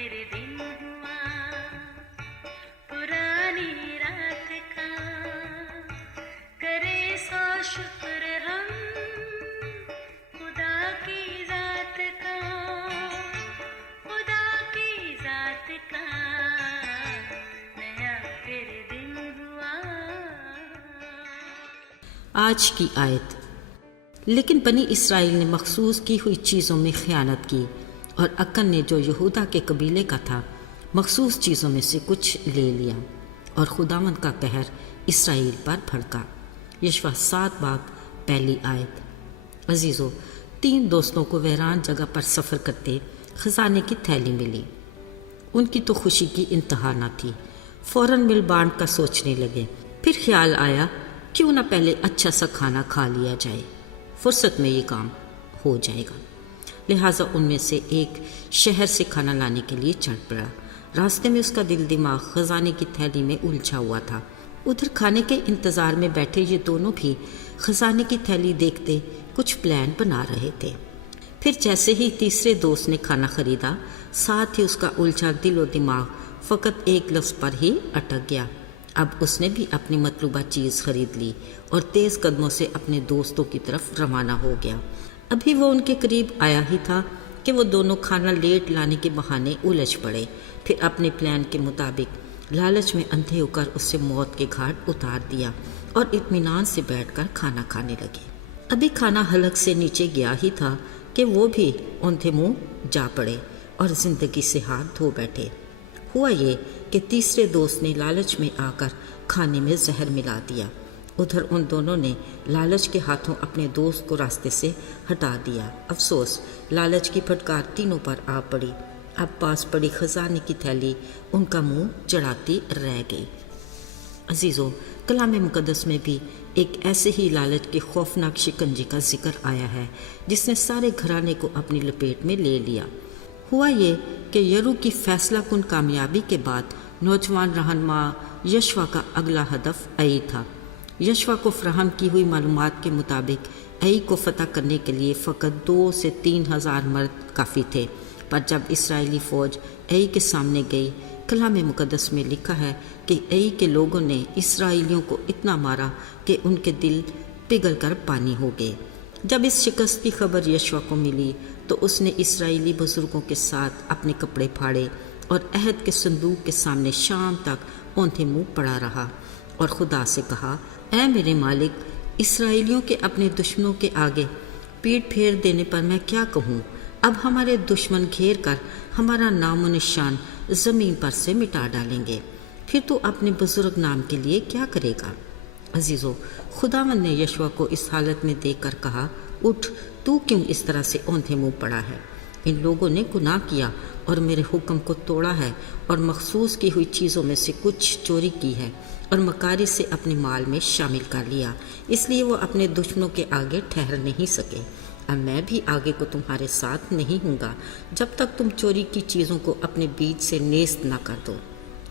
फिर दिन हुआ पुरानी रात का, करे सो शुक्र हम खुदा की जात का, खुदा की जात का, नया फिर दिन हुआ। आज की आयत। लेकिन बनी इसराइल ने मखसूस की हुई चीज़ों में खयानत की और अक्कन ने जो यहूदा के कबीले का था मखसूस चीज़ों में से कुछ ले लिया और खुदावंद का कहर इसराइल पर भड़का। यशवा 7 बाब पहली आयत। अजीज़ों, 3 दोस्तों को वीरान जगह पर सफ़र करते खजाने की थैली मिली। उनकी तो खुशी की इंतहा न थी। फ़ौरन मिल बांट का सोचने लगे। फिर ख्याल आया क्यों ना पहले अच्छा सा खाना खा लिया जाए, फुर्सत में ये काम हो जाएगा। लिहाजा उनमें से एक शहर से खाना लाने के लिए चढ़ पड़ा। रास्ते में उसका दिल दिमाग खजाने की थैली में उलझा हुआ था। उधर खाने के इंतज़ार में बैठे ये दोनों भी खजाने की थैली देखते कुछ प्लान बना रहे थे। फिर जैसे ही तीसरे दोस्त ने खाना खरीदा, साथ ही उसका उलझा दिल और दिमाग फ़कत एक लफ्ज़ पर ही अटक गया। अब उसने भी अपनी मतलूबा चीज़ खरीद ली और तेज़ कदमों से अपने दोस्तों की तरफ रवाना हो गया। अभी वो उनके करीब आया ही था कि वो दोनों खाना लेट लाने के बहाने उलझ पड़े। फिर अपने प्लान के मुताबिक लालच में अंधे होकर उससे मौत के घाट उतार दिया और इत्मीनान से बैठकर खाना खाने लगे। अभी खाना हलक से नीचे गया ही था कि वो भी औंधे मुँह जा पड़े और ज़िंदगी से हाथ धो बैठे। हुआ ये कि तीसरे दोस्त ने लालच में आकर खाने में जहर मिला दिया। उधर उन दोनों ने लालच के हाथों अपने दोस्त को रास्ते से हटा दिया। अफसोस, लालच की फटकार तीनों पर आ पड़ी। अब पास पड़ी खजाने की थैली उनका मुंह चढ़ाती रह गई। अजीज़ों, कलाम मुक़द्दस में भी एक ऐसे ही लालच के खौफनाक शिकंजे का जिक्र आया है जिसने सारे घराने को अपनी लपेट में ले लिया। हुआ ये कि यरू की फैसला कुन कामयाबी के बाद नौजवान रहनुमा यशवा का अगला हदफ आई था। यशवा को फराहम की हुई मालूमात के मुताबिक आई को फतह करने के लिए फ़कत 2 से 3 हज़ार मर्द काफ़ी थे। पर जब इसराइली फ़ौज आई के सामने गई, कलाम मुक़द्दस में लिखा है कि आई के लोगों ने इसराइलियों को इतना मारा कि उनके दिल पिघल कर पानी हो गए। जब इस शिकस्त की खबर यशवा को मिली तो उसने इसराइली बुजुर्गों के साथ अपने कपड़े फाड़े और अहद के संदूक के सामने शाम तक औंधे मुँह पड़ा रहा और खुदा से कहा, ऐ मेरे मालिक, इसराइलियों के अपने दुश्मनों के आगे पीठ फेर देने पर मैं क्या कहूँ? अब हमारे दुश्मन घेर कर हमारा नाम और निशान ज़मीन पर से मिटा डालेंगे। फिर तू अपने बुजुर्ग नाम के लिए क्या करेगा? अजीज़ों, खुदावंद ने यशवा को इस हालत में देखकर कहा, उठ, तू क्यों इस तरह से औंधे मुँह पड़ा है? इन लोगों ने गुनाह किया और मेरे हुक्म को तोड़ा है और मखसूस की हुई चीज़ों में से कुछ चोरी की है और मकारी से अपने माल में शामिल कर लिया। इसलिए वो अपने दुश्मनों के आगे ठहर नहीं सके। अब मैं भी आगे को तुम्हारे साथ नहीं हूँगा जब तक तुम चोरी की चीज़ों को अपने बीच से नेस्त ना कर दो।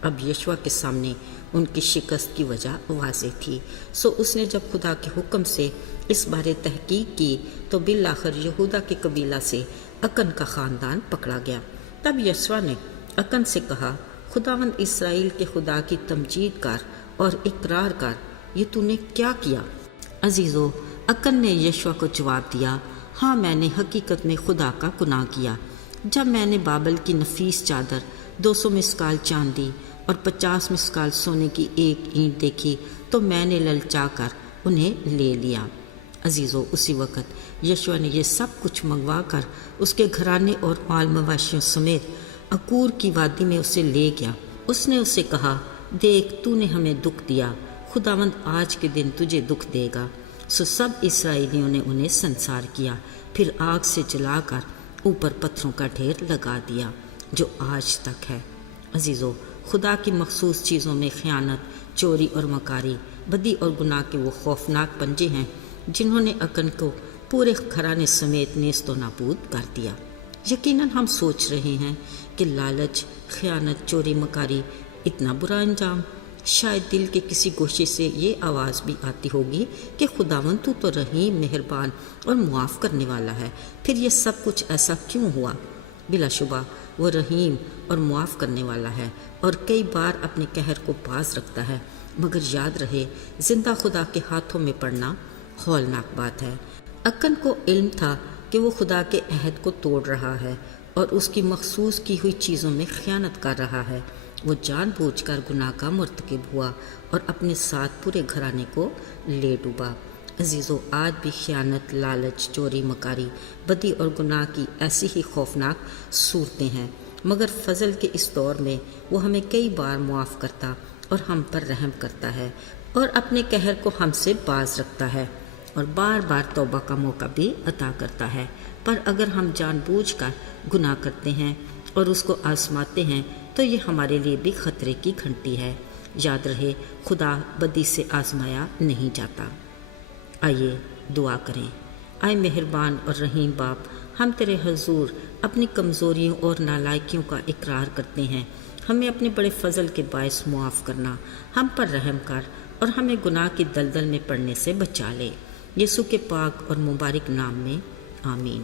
अब यशवा के सामने उनकी शिकस्त की वजह वाज़ेह थी। सो उसने जब खुदा के हुक्म से इस बारे तहकीक की तो बिलाखिर यहूदा के कबीला से अकन का ख़ानदान पकड़ा गया। तब यशवा ने अकन से कहा, खुदावंद इस्राएल के खुदा की तमजीद कर और इकरार कर, ये तूने क्या किया? अजीज़ों, अकन ने यशवा को जवाब दिया, हाँ, मैंने हकीकत में खुदा का गुनाह किया। जब मैंने बाबल की नफीस चादर, 200 मिस्काल चांदी और 50 मिस्काल सोने की एक ईंट देखी तो मैंने ललचा कर उन्हें ले लिया। अजीज़ों, उसी वक़्त यशवा ने यह सब कुछ मंगवा कर उसके घराने और माल मवाशियों समेत अकूर की वादी में उसे ले गया। उसने उससे कहा, देख, तूने हमें दुख दिया, खुदावंद आज के दिन तुझे दुख देगा। सो सब इसराइलियों ने उन्हें संसार किया, फिर आग से जलाकर ऊपर पत्थरों का ढेर लगा दिया जो आज तक है। अजीज़ों, खुदा की मखसूस चीज़ों में खयानत, चोरी और मकारी, बदी और गुनाह के वो खौफनाक पंजे हैं जिन्होंने अकन को पूरे घराने समेत नेस्त नाबूद कर दिया। यकीनन हम सोच रहे हैं कि लालच, खयानत, चोरी, मकारी इतना बुरा अंजाम। शायद दिल के किसी गोशे से ये आवाज़ भी आती होगी कि खुदावंद तू तो रहीम, मेहरबान और मुआफ़ करने वाला है, फिर ये सब कुछ ऐसा क्यों हुआ? بلا شبہ وہ رحیم اور معاف کرنے والا ہے اور کئی بار اپنے قہر کو باز رکھتا ہے، مگر یاد رہے زندہ خدا کے ہاتھوں میں پڑنا ہولناک بات ہے۔ اکن کو علم تھا کہ وہ خدا کے عہد کو توڑ رہا ہے اور اس کی مخصوص کی ہوئی چیزوں میں خیانت کر رہا ہے۔ وہ جان بوجھ کر گناہ کا مرتکب ہوا اور اپنے ساتھ پورے گھرانے کو لے ڈوبا۔ عزیزو، آج بھی خیانت، لالچ، چوری، مکاری، بدی اور گناہ کی ایسی ہی خوفناک صورتیں ہیں، مگر فضل کے اس دور میں وہ ہمیں کئی بار معاف کرتا اور ہم پر رحم کرتا ہے اور اپنے قہر کو ہم سے باز رکھتا ہے اور بار بار توبہ کا موقع بھی عطا کرتا ہے۔ پر اگر ہم جان بوجھ کر گناہ کرتے ہیں اور اس کو آزماتے ہیں تو یہ ہمارے لیے بھی خطرے کی گھنٹی ہے۔ یاد رہے خدا بدی سے آزمایا نہیں جاتا۔ آئیے دعا کریں۔ آئے مہربان اور رحیم باپ، ہم تیرے حضور اپنی کمزوریوں اور نالائکیوں کا اقرار کرتے ہیں۔ ہمیں اپنے بڑے فضل کے باعث معاف کرنا، ہم پر رحم کر اور ہمیں گناہ کی دلدل میں پڑنے سے بچا لے۔ یسوع کے پاک اور مبارک نام میں آمین۔